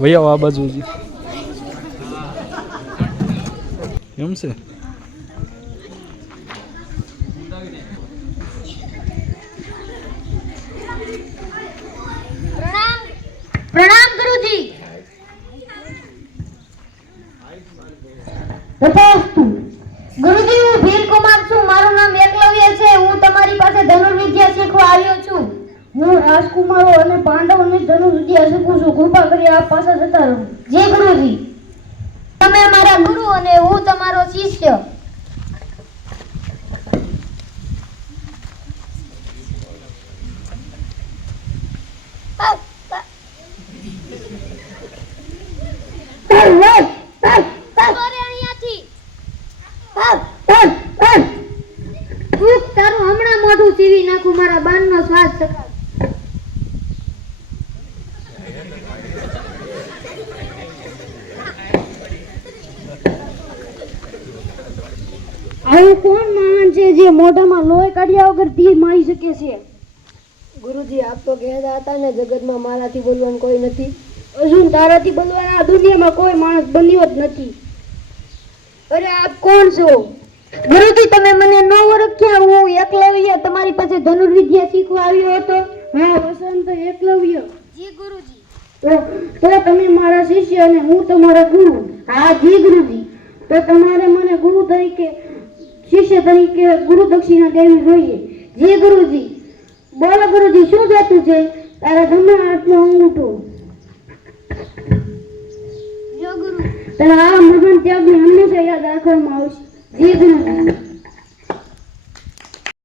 વૈયાઓ આ બાજુ એમ છે? પ્રણામ. પ્રણામ ગુરુજી. તથાસ્તુ ગુરુજી હું રાજકુમારો અને પાંડવોને સુધી શીખું છું. કૃપા કરી આપ પાછા જતા રહો. જે ગુરુજી. તમે મારા ગુરુ અને હું તમારો શિષ્ય. તારું હમણાં મોઢું સીવી નાખું મારા બાનનો સ્વાદ ચખાવ. આવું કોણ મહાન છે જે મોઢામાં લોહી કાઢ્યા વગર તીર મારી શકે છે? ગુરુજી આપ તો કહેતા હતા ને જગતમાં મારાથી બોલવાનું કોઈ નથી. અર્જુન તારાથી બોલવાના આ દુનિયામાં કોઈ માણસ બન્યો જ નથી. અરે આપ કોણ છો? ગુરુજી તમે મને ન ઓળખ્યા. હું એકલવ્ય તમારી પાસે ધનુર્વિદ્યા શીખવા આવ્યો હતો. હા વસંત એકલવ્ય. જી ગુરુજી. તો તો તમે મારા શિષ્ય અને હું તમારા ગુરુ. હા જી ગુરુજી. તો તમારે મને ગુરુ તરીકે શિષ્ય તરીકે ગુરુ દક્ષિણા દેવી જોઈએ. જે ગુરુજી બોલો ગુરુજી શું જોતું છે? તારા જમણા હાથનો અંગૂઠો. ગુરુ. તારા આ મહાન ત્યાગને હંમેશા યાદ રાખવામાં આવશે. જી ગુરુજી